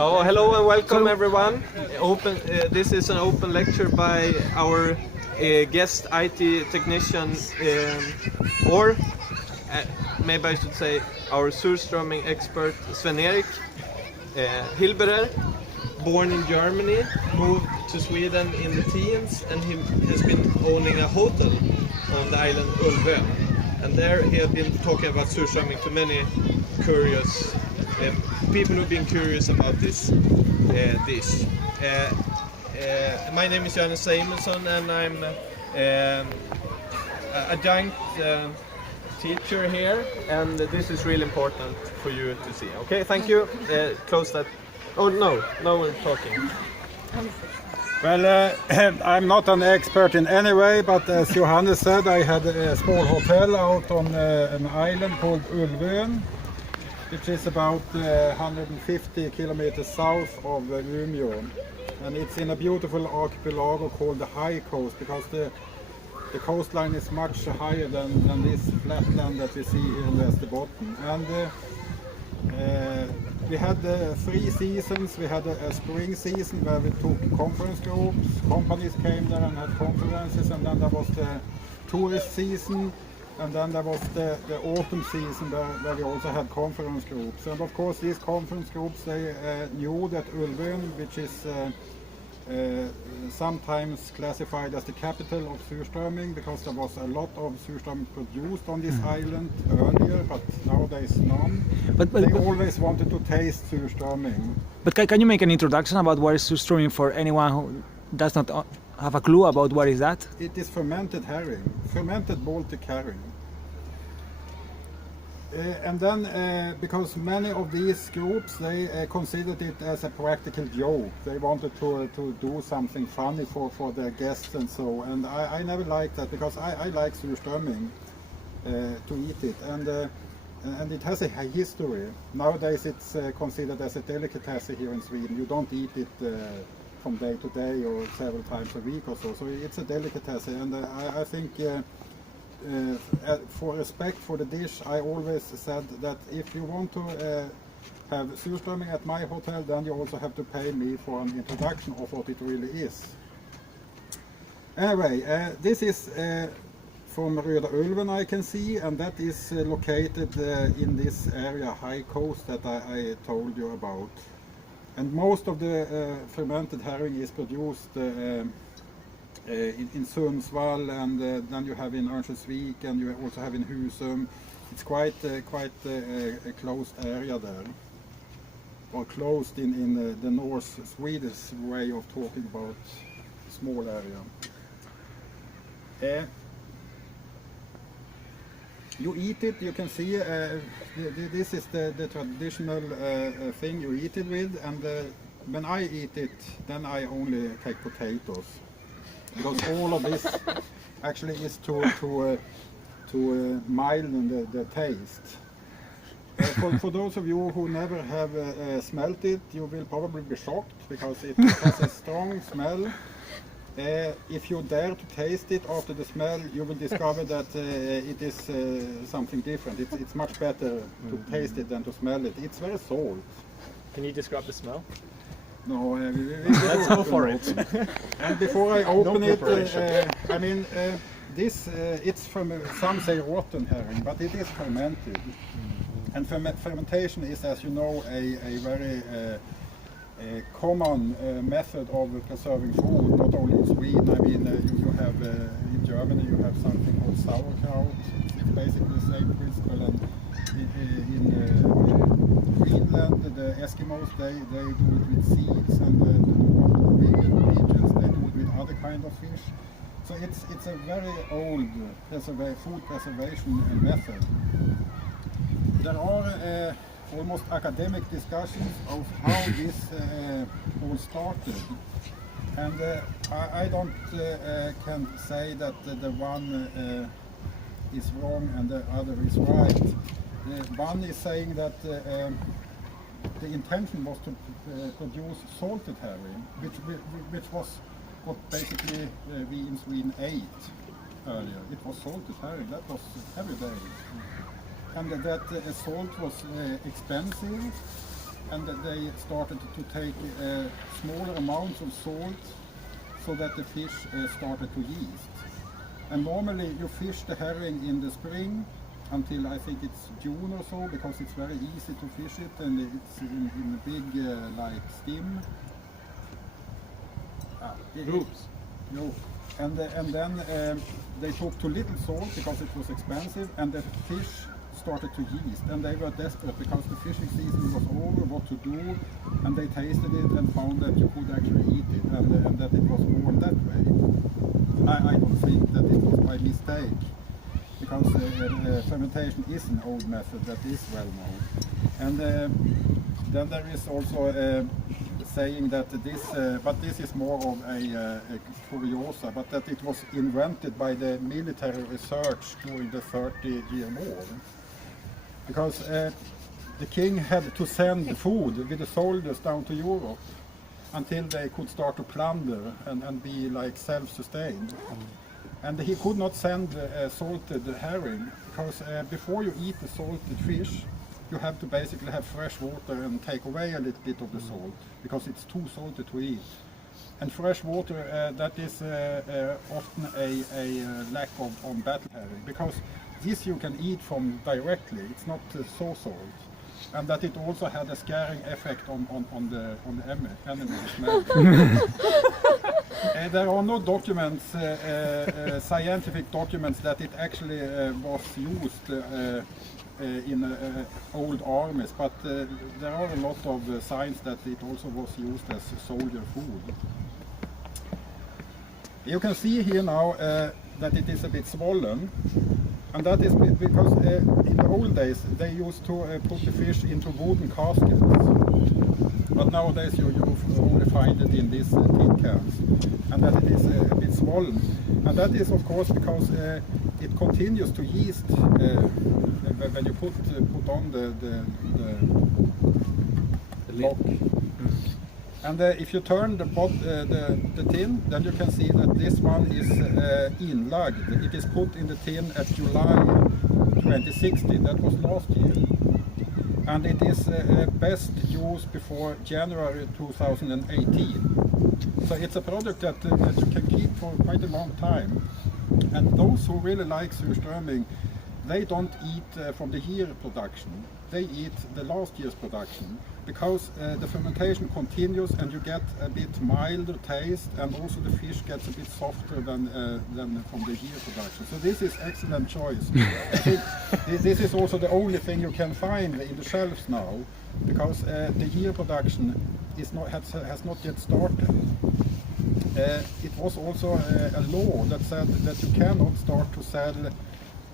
Oh, hello and welcome everyone. This is an open lecture by our guest IT technician, or maybe I should say our Surstromming expert Sven-Erik Hilberer, born in Germany, moved to Sweden in the teens, and he has been owning a hotel on the island Umeå. And there he has been talking about surströmming to many curious people who've been curious about this dish. My name is Johannes Samuelsson, and I'm adjunct teacher here, and this is really important for you to see. Okay, thank you. Close that. Oh no one's talking. Well, I'm not an expert in any way, but as Johannes said, I had a small hotel out on an island called Ulvön, which is about 150 kilometers south of Umeå. And it's in a beautiful archipelago called the High Coast, because the coastline is much higher than this flatland that we see here in Västerbotten. And we had 3 seasons. We had a spring season where we took conference groups, companies came there and had conferences, and then there was the tourist season, and then there was the autumn season where we also had conference groups. And of course these conference groups, they knew that Ulvön, which is sometimes classified as the capital of surströmming, because there was a lot of surströmming produced on this island earlier, but nowadays none. But they always wanted to taste surströmming. But can you make an introduction about what is surströmming for anyone who does not have a clue about what is that? It is fermented herring, fermented Baltic herring. And then, because many of these groups, they considered it as a practical joke. They wanted to do something funny for their guests and so. And I never liked that, because I like surströmming, to eat it. And it has a history. Nowadays it's considered as a delicacy here in Sweden. You don't eat it from day to day or several times a week or so. So it's a delicacy, and I think for respect for the dish, I always said that if you want to have surströmming at my hotel, then you also have to pay me for an introduction of what it really is. Anyway, this is from Röda Ulven, I can see, and that is located in this area, High Coast, that I told you about. And most of the fermented herring is produced in Sundsvall, and then you have in Örnsköldsvik, and you also have in Husum. It's quite a closed area there, or closed in the North Swedish way of talking about small area. You eat it, you can see, this is the traditional thing you eat it with, and when I eat it, then I only take potatoes. Because all of this actually is to mildden the taste. For those of you who never have smelt it, you will probably be shocked, because it has a strong smell. If you dare to taste it after the smell, you will discover that it is something different. It's much better to taste it than to smell it. It's very salt. Can you describe the smell? No, let's go for it. And before I open it, I mean, this it's from some say rotten herring, but it is fermented. And fermentation is, as you know, a very common method of preserving food, not only in Sweden. I mean, you have in Germany you have something called sauerkraut. It's basically the same principle. And in Greenland, the Eskimos, they do it with seeds, and the Norwegian regions, they do it with other kind of fish. So it's a very old food preservation method. There are almost academic discussions of how this all started, and I don't can say that the one is wrong and the other is right. One is saying that the intention was to produce salted herring, which was what basically we in Sweden ate earlier. It was salted herring, that was every day. And that salt was expensive, and they started to take smaller amounts of salt so that the fish started to yeast. And normally you fish the herring in the spring until I think it's June or so, because it's very easy to fish it and it's in a big like stim. Groups. No. And then they took too little salt because it was expensive, and the fish started to yeast, and they were desperate because the fishing season was over, what to do, and they tasted it and found that you could actually eat it, and that it was born that way. I don't think that it was by mistake, because fermentation is an old method that is well known. And then there is also saying that this, but this is more of a curiosa, but that it was invented by the military research during the 30-year war. Because the king had to send food with the soldiers down to Europe until they could start to plunder and be like self-sustained. And he could not send salted herring, because before you eat the salted fish, you have to basically have fresh water and take away a little bit of the salt, because it's too salty to eat. And fresh water, that is often a lack of on battle herring, because this you can eat from directly, it's not so salt. And that it also had a scaring effect on the enemy. There are no documents, scientific documents, that it actually was used in old armies, but there are a lot of signs that it also was used as soldier food. You can see here now that it is a bit swollen, and that is because in the old days they used to put the fish into wooden caskets, but nowadays you only find it in these tin cans, and that it is a bit swollen. And that is of course because it continues to yeast when you put on the lock. And if you turn the tin, then you can see that this one is inlagged. It is put in the tin at July 2016, that was last year. And it is best used before January 2018. So it's a product that you can keep for quite a long time. And those who really like surströmming, they don't eat from the year production. They eat the last year's production, because the fermentation continues and you get a bit milder taste, and also the fish gets a bit softer than from the year production. So this is excellent choice. I think this is also the only thing you can find in the shelves now, because the year production is has not yet started. It was also a law that said that you cannot start to sell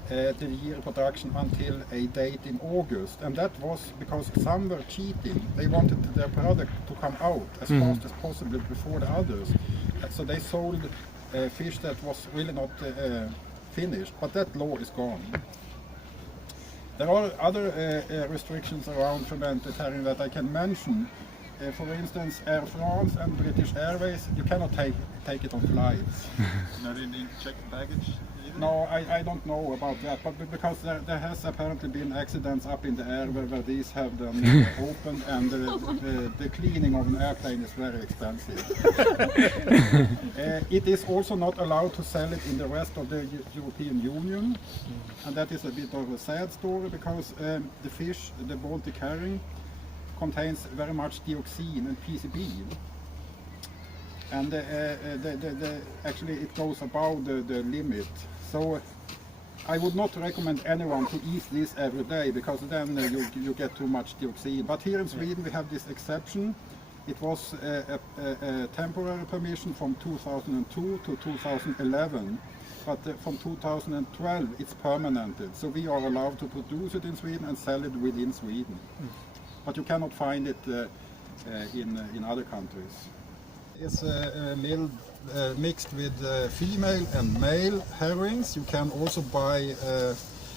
the year production until a date in August, and that was because some were cheating. They wanted their product to come out as fast as possible before the others, so they sold fish that was really not finished, but that law is gone. There are other restrictions around fermented herring that I can mention. For instance, Air France and British Airways, you cannot take it on flights. No, they didn't check baggage either? No, I don't know about that, but because there has apparently been accidents up in the air where these have been opened, and the cleaning of an airplane is very expensive. It is also not allowed to sell it in the rest of the European Union, and that is a bit of a sad story, because the fish, the Baltic herring, contains very much dioxin and PCB, and actually it goes above the limit. So I would not recommend anyone to eat this every day, because then you get too much dioxin. But here in Sweden we have this exception. It was a temporary permission from 2002 to 2011. But from 2012 it's permanented. So we are allowed to produce it in Sweden and sell it within Sweden. But you cannot find it in other countries. It's milled, mixed with female and male herrings. You can also buy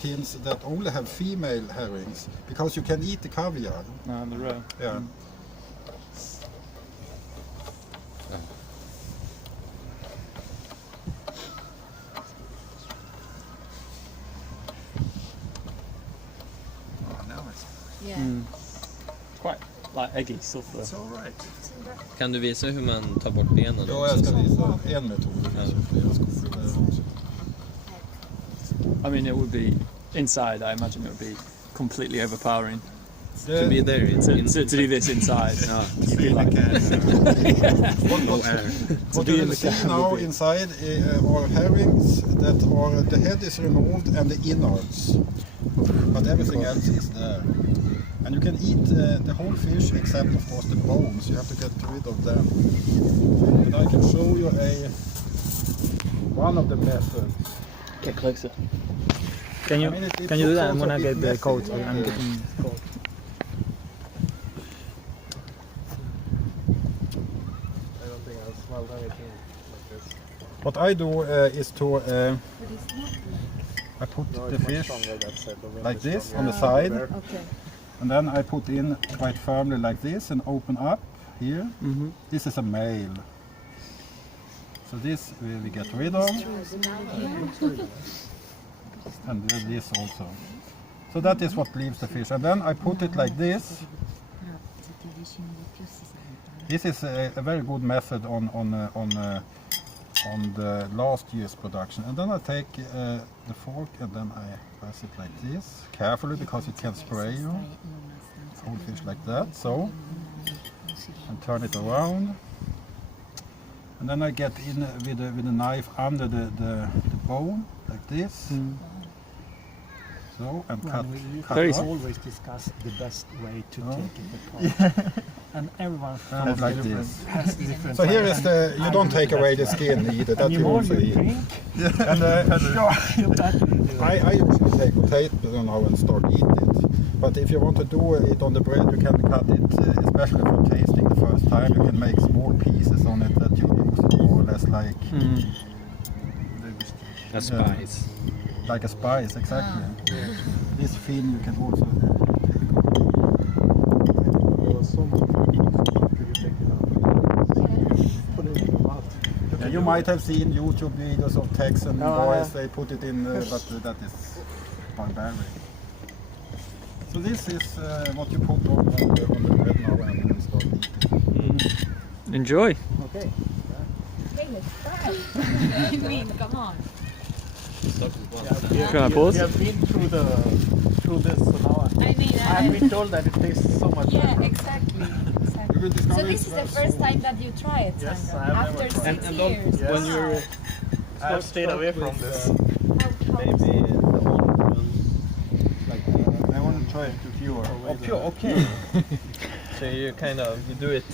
tins that only have female herrings, because you can eat the caviar. On the row. Yeah. Oh, now it's Yeah. quite like eggy stuff. It's all right. Kan du visa hur man tar bort benen? Ja, jag ska visa en metod. I mean, it would be inside. I imagine it would be completely overpowering To be there to do this inside. You'd be like, no air. What you will see now inside are herrings that are, the head is removed and the innards, but everything else is there. And you can eat the whole fish except of course the bones, you have to get rid of them. And I can show you one of the methods. Get closer. Can you do that? I'm gonna get the coat. I'm getting coat. I don't think I've smelled anything like this. What I do is to I put the fish like this on the side, Okay. and then I put in quite firmly like this and open up here. This is a male. So this we get rid of. And this also. So that is what leaves the fish. And then I put it like this. This is a very good method on the last year's production. And then I take the fork and then I press it like this, carefully because it can spray you. Whole fish like that, so. And turn it around. And then I get in with a knife under the bone, like this. So, and cut Very up. always discuss the best way to take it apart. And everyone And like this. has different So here is the, you don't take away the skin either, that you also eat. And I usually take potato now and start eating it. But if you want to do it on the bread, you can cut it, especially for tasting the first time, you can make small pieces on it that you use more or less like A spice. like a spice, exactly. This fin you can also take off. There was so much. Could you take it out? Put it in the mouth. Yeah, you might have seen YouTube videos of Texan boys, they put it in, but that is barbaric. So this is what you put on the bread now and then start eating. Enjoy. Okay. Okay, let's try. I mean, come on. Can I pause? We have been through this, so now I mean, I have been told that it tastes so much yeah, better. exactly. You will discover So this it's is the very first soft. time that you try it, Yes, Sandra? I have After never tried 6 And don't- years. Yes. When you're I have stayed away from this. How Maybe the onions, like I want to try it to cure. okay. So you kind of you do it.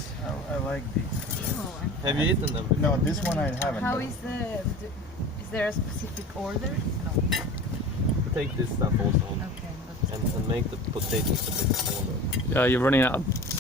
I like these. Have you eaten them? No, this one I haven't. How but- is is there a specific order? No. Take this stuff also Okay. and make the potatoes a bit smaller. You're running out of